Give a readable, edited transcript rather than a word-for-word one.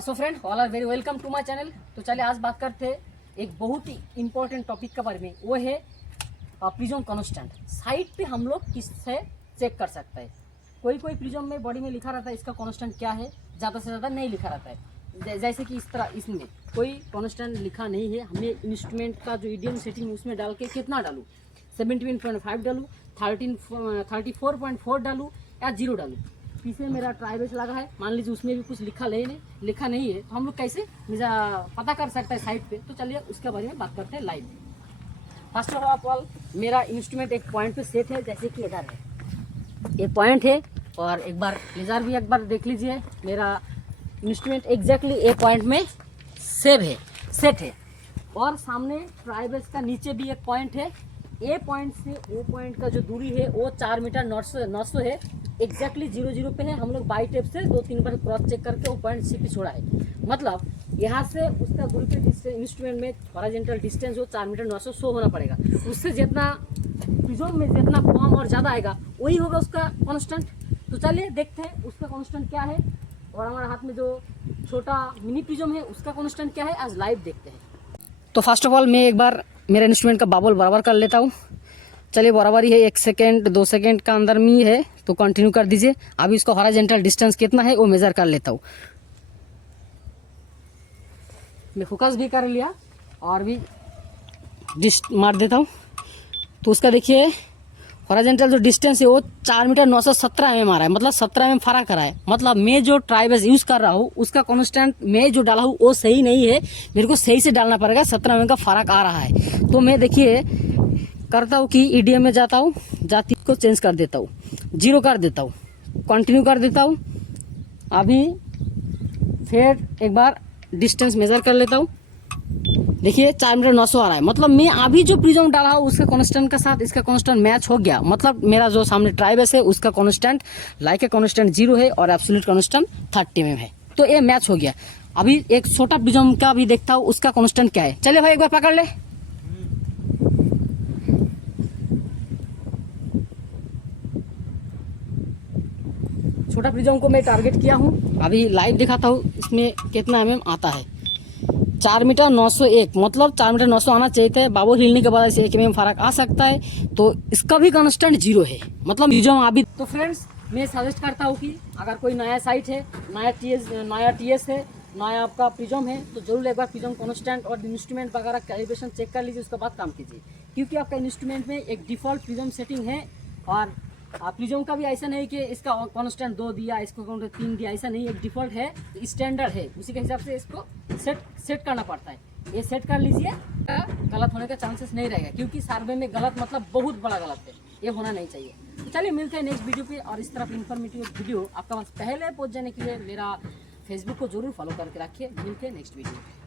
So friend all are very welcome to my channel. तो चलिए आज बात करते हैं एक बहुत ही इंपॉर्टेंट टॉपिक के बारे में। वो है प्रिज्म कांस्टेंट। साइट पे हम लोग किससे चेक कर सकते हैं। कोई प्रिज्म में बॉडी में लिखा रहता है इसका कांस्टेंट क्या है, ज़्यादा से ज़्यादा नहीं लिखा रहता है। जैसे कि इस तरह इसमें कोई कांस्टेंट लिखा नहीं है। हमें इंस्ट्रूमेंट का जो ईडीएम सेटिंग उसमें डाल के कितना डालूँ, 17.5 डालूँ, 34.4 डालूँ या 0 डालूँ। पीछे मेरा ट्राइबेस लगा है, मान लीजिए उसमें भी कुछ लिखा नहीं है, तो हम लोग कैसे पता कर सकते हैं साइट पे। तो चलिए उसके बारे में बात करते हैं लाइव। फर्स्ट ऑफ ऑल मेरा इंस्ट्रूमेंट एक पॉइंट पे सेट है, जैसे कि इधर है एक पॉइंट है। और एक बार लेजर भी एक बार देख लीजिए, मेरा इंस्ट्रूमेंट एग्जैक्टली एक पॉइंट में सेट है। और सामने ट्राइबेस का नीचे भी एक पॉइंट है। ए पॉइंट से ओ पॉइंट का जो दूरी है वो 4 मीटर 900 है। एग्जैक्टली 0 पे है। हम लोग बाई टेप से 2-3 बार क्रॉस चेक करके वो पॉइंट सी पे छोड़ा है। मतलब यहाँ से उसका दूरी पे इंस्ट्रूमेंट में हॉरिजॉन्टल डिस्टेंस हो 4 मीटर 900 शो होना पड़ेगा। उससे जितना प्रिज्म में जितना कम और ज़्यादा आएगा वही होगा उसका कांस्टेंट। तो चलिए देखते हैं उसका कांस्टेंट क्या है। और हमारे हाथ में जो छोटा मिनी प्रिज्म है उसका कांस्टेंट क्या है, आज लाइव देखते हैं। तो फर्स्ट ऑफ ऑल मैं एक बार मेरे इंस्ट्रूमेंट का बाबुल बराबर कर लेता हूँ। चलिए बराबर ही है, 1 सेकेंड 2 सेकेंड का अंदर में ही है, तो कंटिन्यू कर दीजिए। अभी इसका हॉरिजॉन्टल डिस्टेंस कितना है वो मेजर कर लेता हूँ। मैं फोकस भी कर लिया और भी मार देता हूँ। तो उसका देखिए हॉरिजॉन्टल जो डिस्टेंस है वो 4 मीटर 917 mm आ रहा है। मतलब 17 mm फर्क आ रहा है। मतलब मैं जो ट्राइबेस यूज कर रहा हूँ उसका कांस्टेंट मैं जो डाला हूँ वो सही नहीं है, मेरे को सही से डालना पड़ेगा। 17 mm का फर्क आ रहा है। तो मैं देखिए करता हूँ कि ईडीएम में जाता हूँ, जाति को चेंज कर देता हूँ, 0 कर देता हूँ, कंटिन्यू कर देता हूँ। अभी फिर एक बार डिस्टेंस मेजर कर लेता हूँ। देखिए 4 मीटर 900 आ रहा है। मतलब मैं अभी जो प्रिज्म डाला हूँ उसका कांस्टेंट के साथ इसका कांस्टेंट मैच हो गया। मतलब मेरा जो सामने ट्राइबेस है उसका कांस्टेंट लाइक का कांस्टेंट 0 है और एब्सोल्यूट कांस्टेंट 30 mm है। तो ये मैच हो गया। अभी एक छोटा प्रिज्म का भी देखता हूँ उसका कांस्टेंट क्या है। चलिए भाई एक बार पकड़ ले। छोटा प्रिज्म को मैं टारगेट किया हूँ। अभी लाइव दिखाता हूँ इसमें कितना mm आता है। 4 मीटर 901, मतलब 4 मीटर 900 आना चाहिए था। बाबू हिलने के बाद ऐसे 1 mm फर्क आ सकता है। तो इसका भी कांस्टेंट 0 है। मतलब प्रिज्म अभी तो फ्रेंड्स मैं सजेस्ट करता हूँ कि अगर कोई नया साइट है, नया टीएस है, नया आपका प्रिज्म है, तो जरूर एक बार प्रिज्म कांस्टेंट और इंस्ट्रूमेंट वगैरह कैलिब्रेशन चेक कर लीजिए, उसके बाद काम कीजिए। क्योंकि आपका इंस्ट्रूमेंट में एक डिफ़ॉल्ट प्रिज्म सेटिंग है। और प्रिज्म का भी ऐसा नहीं कि इसका कांस्टेंट 2 दिया, इसको 3 दिया, ऐसा नहीं। एक डिफ़ॉल्ट है, स्टैंडर्ड है, उसी के हिसाब से इसको सेट करना पड़ता है। ये सेट कर लीजिए, गलत होने का चांसेस नहीं रहेगा। क्योंकि सर्वे में गलत मतलब बहुत बड़ा गलत है, ये होना नहीं चाहिए। तो चलिए मिलते हैं नेक्स्ट वीडियो पे। और इस तरह इन्फॉर्मेटिव वीडियो आपका पास पहले पहुंच जाने के लिए मेरा फेसबुक को जरूर फॉलो करके रखिए। मिलते हैं नेक्स्ट वीडियो पे।